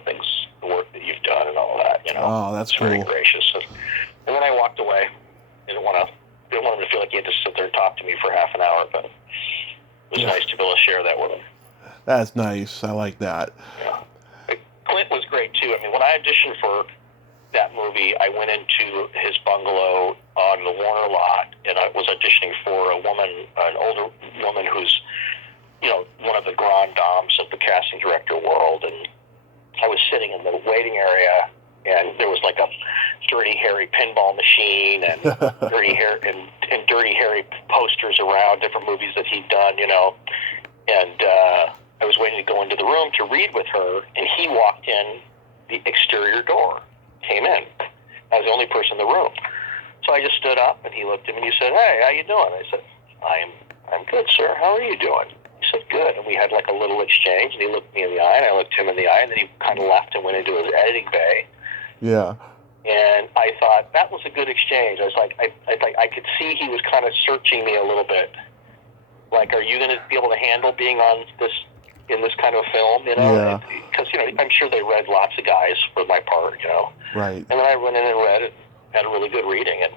work that you've done and all that." Oh, that's cool. Very gracious. And then I walked away. Didn't want him to feel like he had to sit there and talk to me for half an hour, but it was nice to be able to share that with him. That's nice. I like that. Yeah. Clint was great too. I mean, when I auditioned for that movie, I went into his bungalow on the Warner lot, and I was auditioning for an older woman who's, one of the grand dames of the casting director world, and I was sitting in the waiting area, and there was like a Dirty Harry pinball machine and Dirty Harry posters around different movies that he'd done, and I was waiting to go into the room to read with her, and he walked in the exterior door, came in. I was the only person in the room. So I just stood up, and he looked at me, and he said, "Hey, how you doing?" I said, I'm good, sir. How are you doing?" He said, "Good." And we had like a little exchange, and he looked me in the eye, and I looked him in the eye, and then he kind of left and went into his editing bay. Yeah. And I thought that was a good exchange. I was like, I could see he was kind of searching me a little bit Like, are you going to be able to handle being on in this kind of film, you know? Yeah. Because, you know, I'm sure they read lots of guys for my part, you know? Right. And then I went in and read it, had a really good reading, and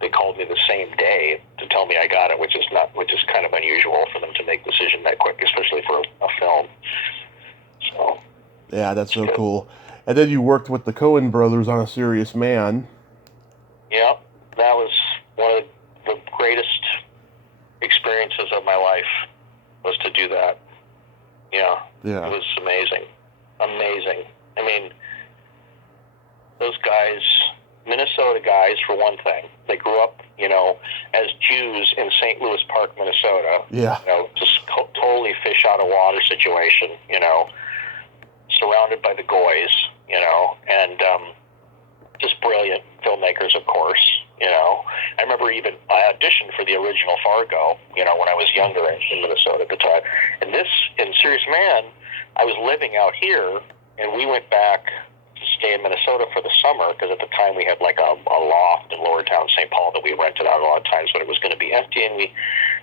they called me the same day to tell me I got it, which is kind of unusual for them to make a decision that quick, especially for a film. So. Yeah, that's so cool. And then you worked with the Coen brothers on A Serious Man. Yeah, that was one of the greatest experiences of my life, was to do that. Yeah. It was amazing. Amazing. I mean, those guys, Minnesota guys, for one thing, they grew up, you know, as Jews in St. Louis Park, Minnesota. Yeah. You know, just totally fish out of water situation, you know, surrounded by the goys, you know, and just brilliant filmmakers, of course, you know. I remember I auditioned for the original Fargo, you know, when I was younger in Minnesota at the time. And in Serious Man, I was living out here, and we went back to stay in Minnesota for the summer, because at the time we had like a loft in Lower Town, St. Paul, that we rented out a lot of times when it was going to be empty, and we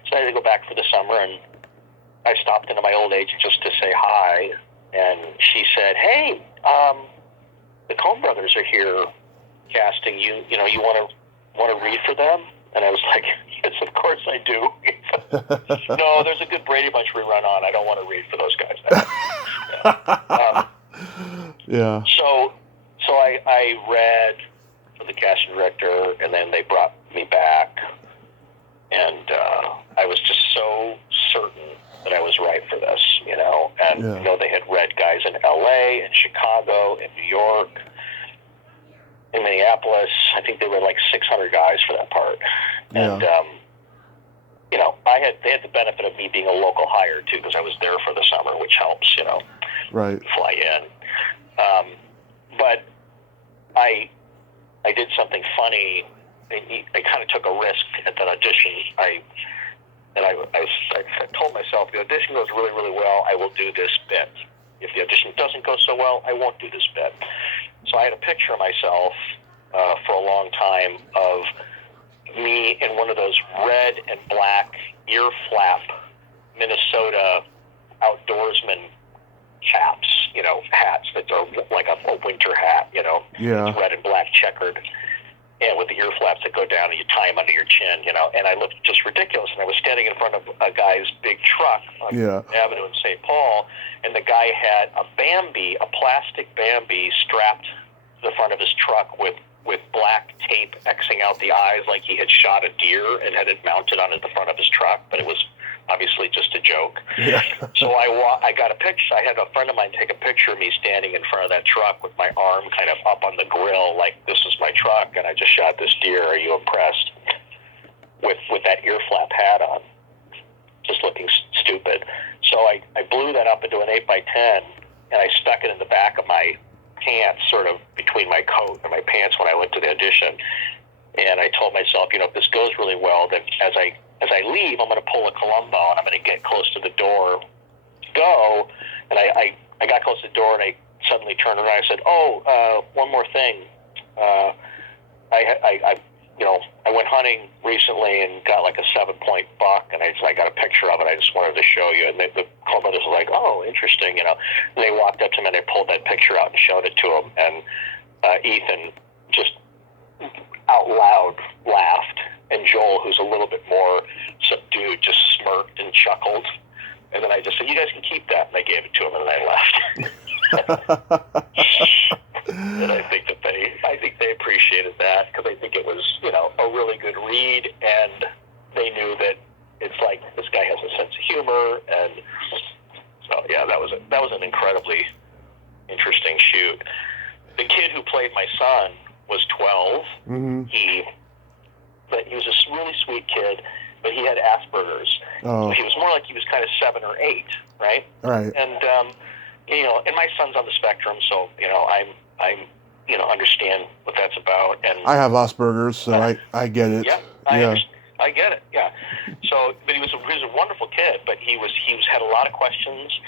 decided to go back for the summer, and I stopped into my old agent just to say hi, and she said, "Hey, the Coen brothers are here casting you. You know, you want to read for them?" And I was like, "Yes, of course I do." No, there's a good Brady Bunch rerun on. I don't want to read for those guys. Yeah. So I read for the casting director, and then they brought me back, and I was just so certain that I was right for this, you know. And you know, they had read guys in L.A., in Chicago, in New York, in Minneapolis. I think they read like 600 guys for that part. Yeah. And you know, they had the benefit of me being a local hire too, because I was there for the summer, which helps, you know. Right. Fly in. But I did something funny. I kind of took a risk at that audition. I told myself, the audition goes really, really well, I will do this bit. If the audition doesn't go so well, I won't do this bit. So I had a picture of myself for a long time of me in one of those red and black ear flap Minnesota outdoorsman caps, you know, hats that are like a winter hat, you know. Yeah. It's red and black checkered, and with the ear flaps that go down and you tie them under your chin, you know. And I looked just ridiculous, and I was standing in front of a guy's big truck on Avenue in St. Paul, and the guy had a plastic Bambi strapped to the front of his truck with black tape Xing out the eyes, like he had shot a deer and had it mounted on the front of his truck, but it was obviously just a joke. Yeah. So I got a picture. I had a friend of mine take a picture of me standing in front of that truck with my arm kind of up on the grill, like, this is my truck, and I just shot this deer. Are you impressed? With that ear flap hat on, just looking stupid. So I blew that up into an 8x10, and I stuck it in the back of my pants, sort of between my coat and my pants when I went to the audition. And I told myself, you know, if this goes really well, then as I leave, I'm going to pull a Columbo, and I'm going to get close to the door to go. And I got close to the door, and I suddenly turned around. I said, one more thing. I went hunting recently and got like a 7-point buck, and I got a picture of it. I just wanted to show you. And the Coen brothers were like, "Oh, interesting," you know. And they walked up to me, and I pulled that picture out and showed it to them. And Ethan just out loud laughed, and Joel, who's a little bit more subdued, just smirked and chuckled. And then I just said, "You guys can keep that," and I gave it to him, and then I left. And I think they appreciated that, because I think it was, you know, a really good read, and they knew that it's like, this guy has a sense of humor. And so yeah, that was an incredibly interesting shoot. The kid who played my son was 12. Mm-hmm. He was a really sweet kid, but he had Asperger's. Oh. So he was more like he was kind of 7 or 8, right? Right. And you know, and my son's on the spectrum, so you know, I'm you know, understand what that's about. And I have Asperger's, so I get it. Yeah, I get it. Yeah. So, but he was a wonderful kid, but he had a lot of questions,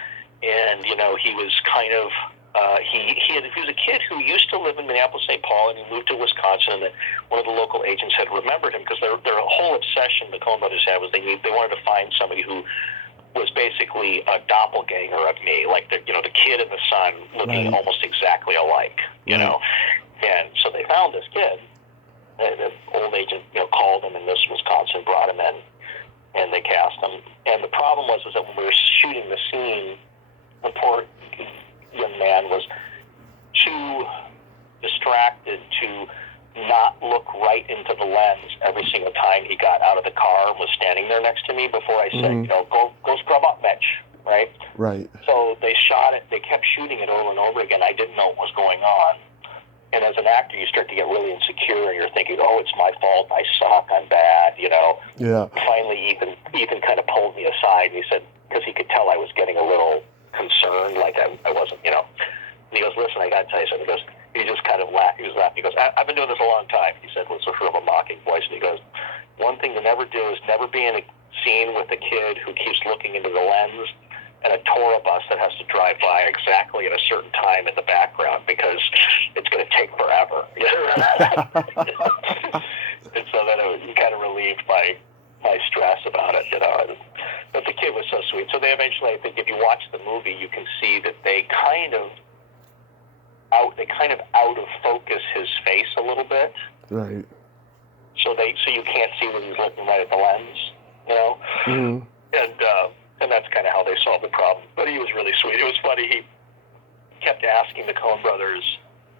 and you know, he was kind of he was a kid who used to live in Minneapolis, St. Paul, and he moved to Wisconsin. And one of the local agents had remembered him because their whole obsession the Coen brothers had was they wanted to find somebody who was basically a doppelganger of me, like the kid and the son looking almost exactly alike, you know. And so they found this kid. The old agent, called him in this Wisconsin, brought him in, and they cast him. And the problem was that when we were shooting the scene, the poor young man was too distracted to not look right into the lens every single time he got out of the car and was standing there next to me before I said, go scrub up, Mitch, right? Right. So they shot it. They kept shooting it over and over again. I didn't know what was going on. And as an actor, you start to get really insecure, and you're thinking, oh, it's my fault. I suck. I'm bad, Yeah. Finally, Ethan kind of pulled me aside, and he said, because he could tell I was getting a little concerned, like I wasn't, And he goes, listen, I got to tell you something. He just kind of laughed. He was laughing. He goes, I've been doing this a long time. He said with sort of a mocking voice. And he goes, one thing to never do is never be in a scene with a kid who keeps looking into the lens and a tour bus that has to drive by exactly at a certain time in the background because it's going to take forever. And so then he kind of relieved my stress about it, But the kid was so sweet. So they eventually, I think, if you watch the movie, you can see that they kind of out of focus his face a little bit. Right. So you can't see when he's looking right at the lens, Mm-hmm. And that's kind of how they solved the problem. But he was really sweet. It was funny. He kept asking the Coen brothers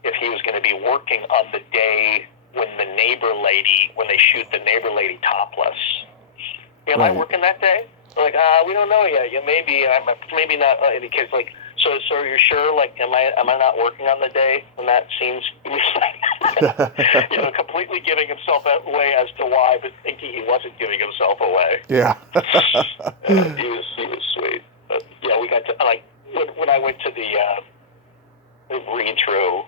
if he was going to be working on the day when they shoot the neighbor lady topless. Am I working that day? They're like, we don't know yet. Yeah, maybe not. And the kid's like, so you're sure? Like, am I not working on the day when that scene's? Completely giving himself away as to why, but thinking he wasn't giving himself away. Yeah. He was sweet. But we got to when I went to the read through.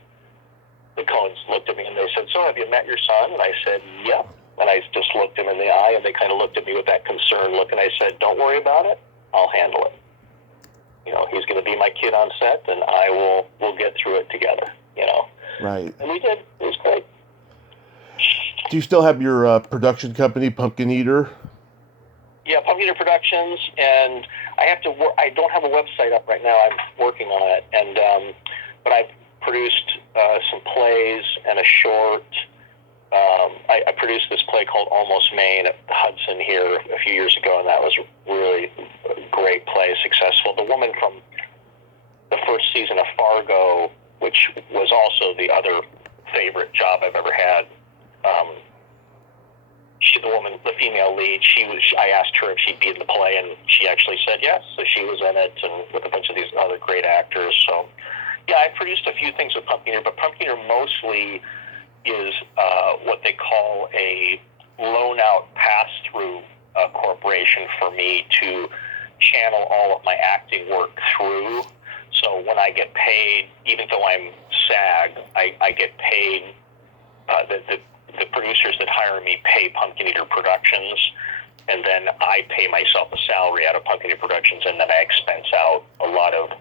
The Coens looked at me and they said, "So have you met your son?" And I said, "Yep." And I just looked him in the eye, and they kind of looked at me with that concerned look, and I said, "Don't worry about it. I'll handle it. He's going to be my kid on set, and we'll get through it together." Right. And we did. It was great. Do you still have your production company, Pumpkin Eater? Yeah, Pumpkin Eater Productions, and I have to work. I don't have a website up right now. I'm working on it, and but I've produced some plays and a short. I produced this play called Almost Maine at the Hudson here a few years ago, and that was really a great play, successful. The woman from the first season of Fargo, which was also the other favorite job I've ever had, the female lead, I asked her if she'd be in the play, and she actually said yes, so she was in it, and with a bunch of these other great actors, so... Yeah, I produced a few things with Pumpkin Eater, but Pumpkin Eater mostly is what they call a loan-out pass-through corporation for me to channel all of my acting work through. So when I get paid, even though I'm SAG, I get paid, the producers that hire me pay Pumpkin Eater Productions, and then I pay myself a salary out of Pumpkin Eater Productions, and then I expense out a lot of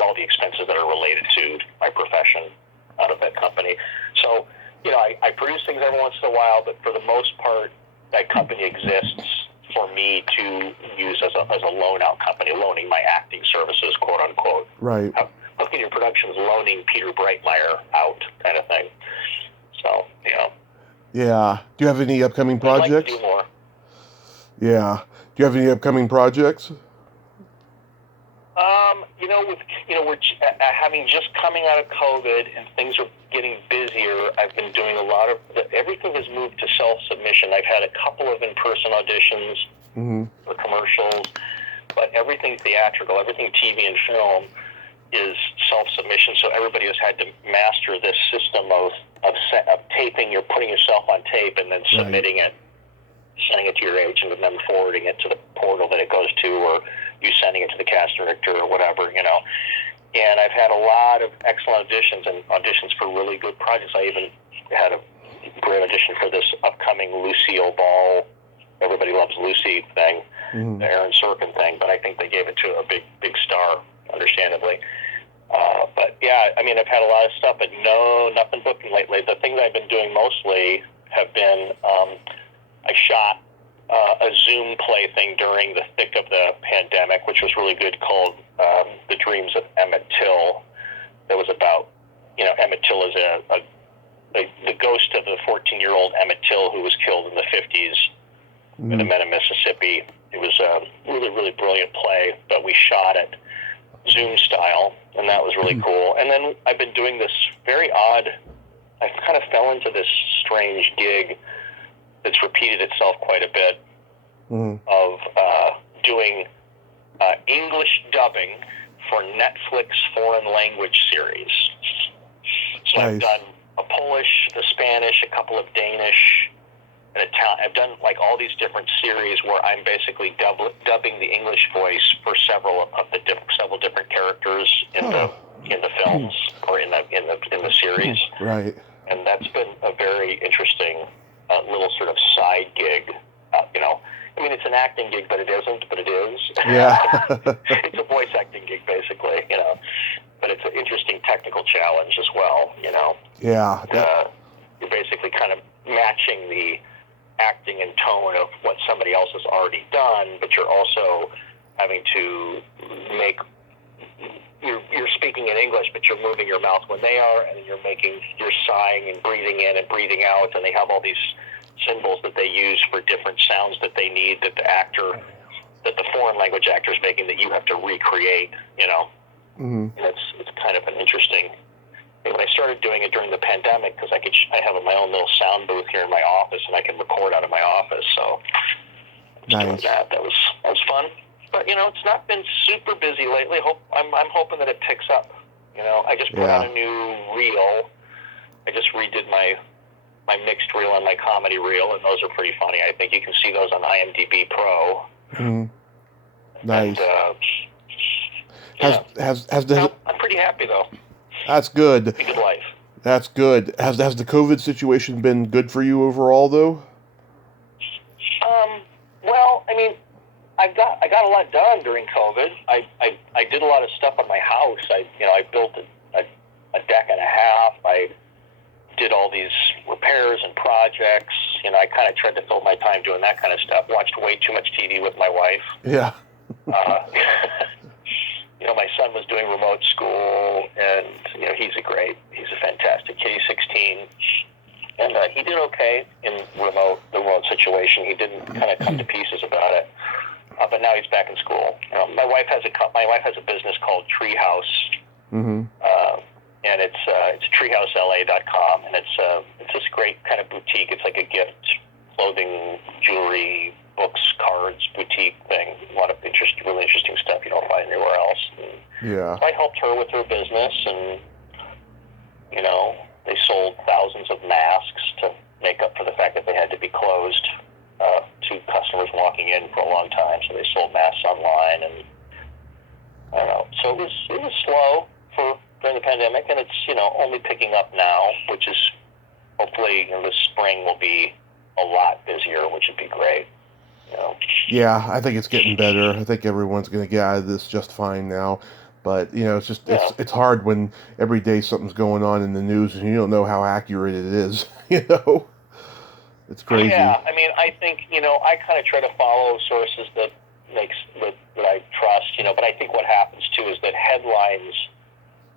all the expenses that are related to my profession out of that company. So, I produce things every once in a while, but for the most part, that company exists for me to use as a loan-out company, loaning my acting services, quote unquote. Right. Pumpkin Eater Productions loaning Peter Breitmeyer out, kind of thing. So, Yeah. Do you have any upcoming projects? I'd like to do more. Yeah. Do you have any upcoming projects? We're having just coming out of COVID and things are getting busier. I've been doing a lot of everything has moved to self-submission. I've had a couple of in-person auditions for commercials, but everything theatrical, everything TV and film is self-submission. So everybody has had to master this system of taping. You're putting yourself on tape and then submitting it, sending it to your agent, and then forwarding it to the portal that it goes to, or you sending it to the cast director or whatever, And I've had a lot of excellent auditions for really good projects. I even had a great audition for this upcoming Lucille Ball, Everybody Loves Lucy thing, the Aaron Sorkin thing, but I think they gave it to a big star, understandably. But yeah, I mean, I've had a lot of stuff, but nothing booking lately. The thing that I've been doing mostly have been, I shot a Zoom play thing during the thick of the pandemic, which was really good, called The Dreams of Emmett Till. That was about, Emmett Till is the ghost of the 14-year-old Emmett Till who was killed in the 50s by the men of Mississippi. It was a really, really brilliant play, but we shot it Zoom style, and that was really cool. And then I've been doing this very odd, I kind of fell into this strange gig that's repeated itself quite a bit, of doing English dubbing for Netflix foreign language series. So I've done a Polish, a Spanish, a couple of Danish, and Italian. I've done like all these different series where I'm basically dubbing the English voice for several different characters in the films or in the series. Right. And that's been a very interesting little sort of side gig. I mean, it's an acting gig, but it isn't. But it is. Yeah. It's a voice acting gig, basically. But it's an interesting technical challenge as well. Yeah. You're basically kind of matching the acting and tone of what somebody else has already done, but you're also having to make. You're speaking in English, but you're moving your mouth when they are, and you're sighing and breathing in and breathing out, and they have all these symbols that they use for different sounds that they need that the foreign language actor is making that you have to recreate, And it's kind of an interesting. And when I started doing it during the pandemic, because I have my own little sound booth here in my office, and I can record out of my office, so doing that. That was fun. But it's not been super busy lately. I'm hoping that it picks up. I just put out a new reel. I just redid my mixed reel and my comedy reel, and those are pretty funny. I think you can see those on IMDb Pro. Nice. And, I'm pretty happy though. That's good. It's a good life. That's good. Has the COVID situation been good for you overall, though? Well, I mean, I got a lot done during COVID. I did a lot of stuff on my house. I built a deck and a half. I did all these repairs and projects. I kind of tried to fill my time doing that kind of stuff. Watched way too much TV with my wife. Yeah. My son was doing remote school, and he's a fantastic kid. He's 16, and he did okay in the remote situation. He didn't kind of come to pieces about it, but now he's back in school. My wife has a business called Treehouse, and it's treehousela.com, and it's this great kind of boutique. It's like a gift, clothing, jewelry, books, cards, boutique thing. A lot of really interesting stuff you don't find anywhere else. And so I helped her with her business, and they sold thousands of masks to make up for the fact that they had to be closed to customers walking in for a long time. So they sold masks online, and I don't know. So it was slow during the pandemic, and it's only picking up now, which is hopefully this spring will be a lot busier, which would be great. Yeah, I think it's getting better. I think everyone's going to get out of this just fine now. But it's just it's hard when every day something's going on in the news and you don't know how accurate it is. It's crazy. Yeah, I mean, I think I kind of try to follow sources that I trust. But I think what happens too is that headlines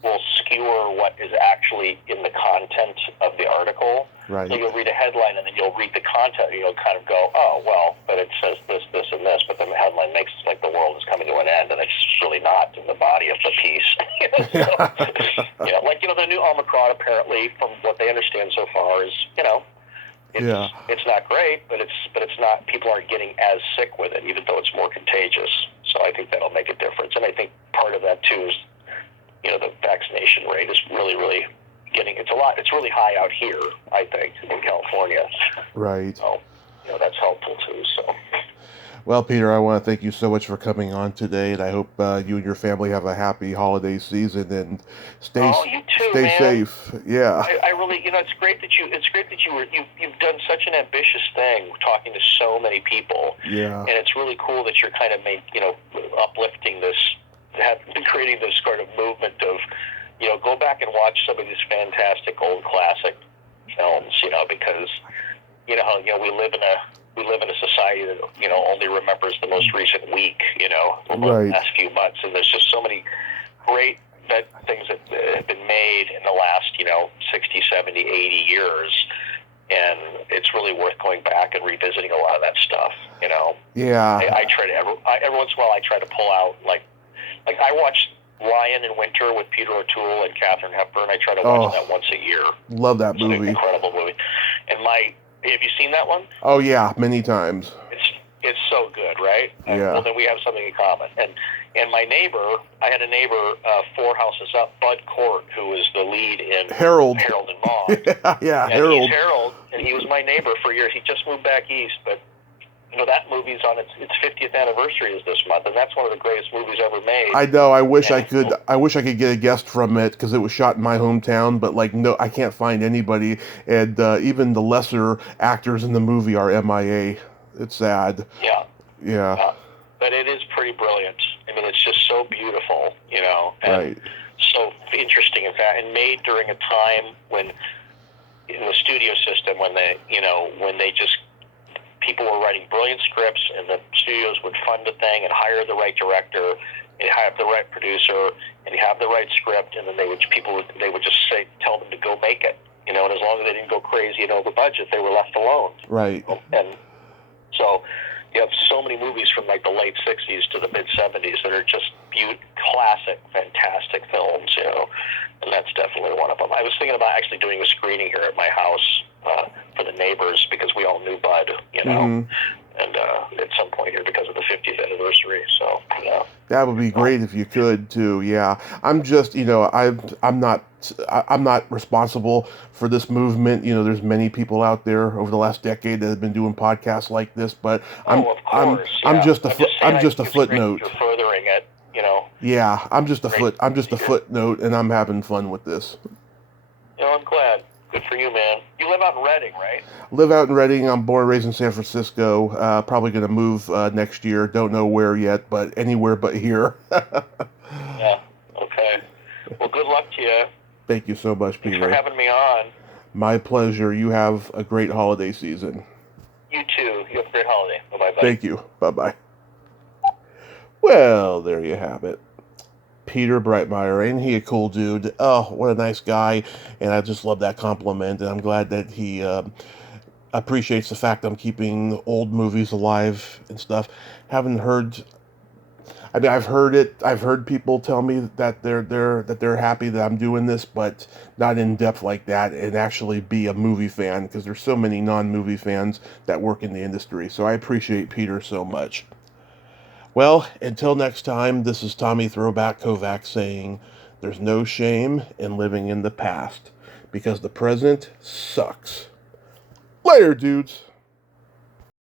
will skewer what is actually in the content of the article. Right. So you'll read a headline and then you'll read the content and you'll kind of go, oh, well, but it says this, this, and this, but the headline makes it like the world is coming to an end, and it's really not in the body of the piece. The new Omicron, apparently, from what they understand so far, is, it's not great, but it's not, people aren't getting as sick with it, even though it's more contagious. So I think that'll make a difference. And I think part of that, too, is the vaccination rate is really, really it's really high out here, I think, in California. Right. So, that's helpful too, so. Well, Peter, I want to thank you so much for coming on today, and I hope you and your family have a happy holiday season, and stay safe. Yeah. I really, it's great that you've done such an ambitious thing, talking to so many people. Yeah. And it's really cool that you're kind of uplifting this have been creating this sort of movement of, go back and watch some of these fantastic old classic films, because we live in a society that only remembers the most recent week, the last few months, and there's just so many great things that have been made in the last 60, 70, 80 years, and it's really worth going back and revisiting a lot of that stuff. Yeah. I try to every once in a while I try to pull out like I watch Lion in Winter with Peter O'Toole and Katharine Hepburn. I try to watch that once a year. Love that movie. It's an incredible movie. And have you seen that one? Oh yeah, many times. It's so good, right? Yeah. Well, then we have something in common. And my neighbor, I had a neighbor 4 houses up, Bud Cort, who was the lead in Harold and Maude. yeah, and Harold. He's Harold, and he was my neighbor for years. He just moved back east, but that movie's on its 50th anniversary is this month, and that's one of the greatest movies ever made. I know. I wish I could get a guest from it because it was shot in my hometown. But no, I can't find anybody, and even the lesser actors in the movie are MIA. It's sad. Yeah. But it is pretty brilliant. I mean, it's just so beautiful, and right. so interesting, in fact, and made during a time when in the studio system when they just people were writing brilliant scripts, and the studios would fund a thing and hire the right director and hire the right producer and have the right script, and then they would just tell them to go make it, and as long as they didn't go crazy and over budget, they were left alone. Right. And so you have so many movies from like the late 60s to the mid 70s that are just classic, fantastic films, and that's definitely one of them. I was thinking about actually doing a screening here at my house for the neighbors because we all knew Bud, and at some point here because of the 50th anniversary. So that would be great if you could too. Yeah, I'm just I'm not responsible for this movement. There's many people out there over the last decade that have been doing podcasts like this, but I'm just a footnote. You're furthering it, Yeah, I'm just a footnote, and I'm having fun with this. I'm glad. Good for you, man. You live out in Reading, right? Live out in Reading. I'm born and raised in San Francisco. Probably going to move next year. Don't know where yet, but anywhere but here. Yeah. Okay. Well, good luck to you. Thank you so much, Peter. Thanks for having me on. My pleasure. You have a great holiday season. You too. You have a great holiday. Bye-bye. Thank you. Bye-bye. Well, there you have it. Peter Breitmeyer, ain't he a cool dude? Oh, what a nice guy, and I just love that compliment, and I'm glad that he appreciates the fact I'm keeping old movies alive and stuff. Haven't heard... I mean, I've heard it. I've heard people tell me that they're happy that I'm doing this, but not in depth like that, and actually be a movie fan, because there's so many non-movie fans that work in the industry. So I appreciate Peter so much. Well, until next time, this is Tommy Throwback Kovac saying, there's no shame in living in the past, because the present sucks. Later, dudes.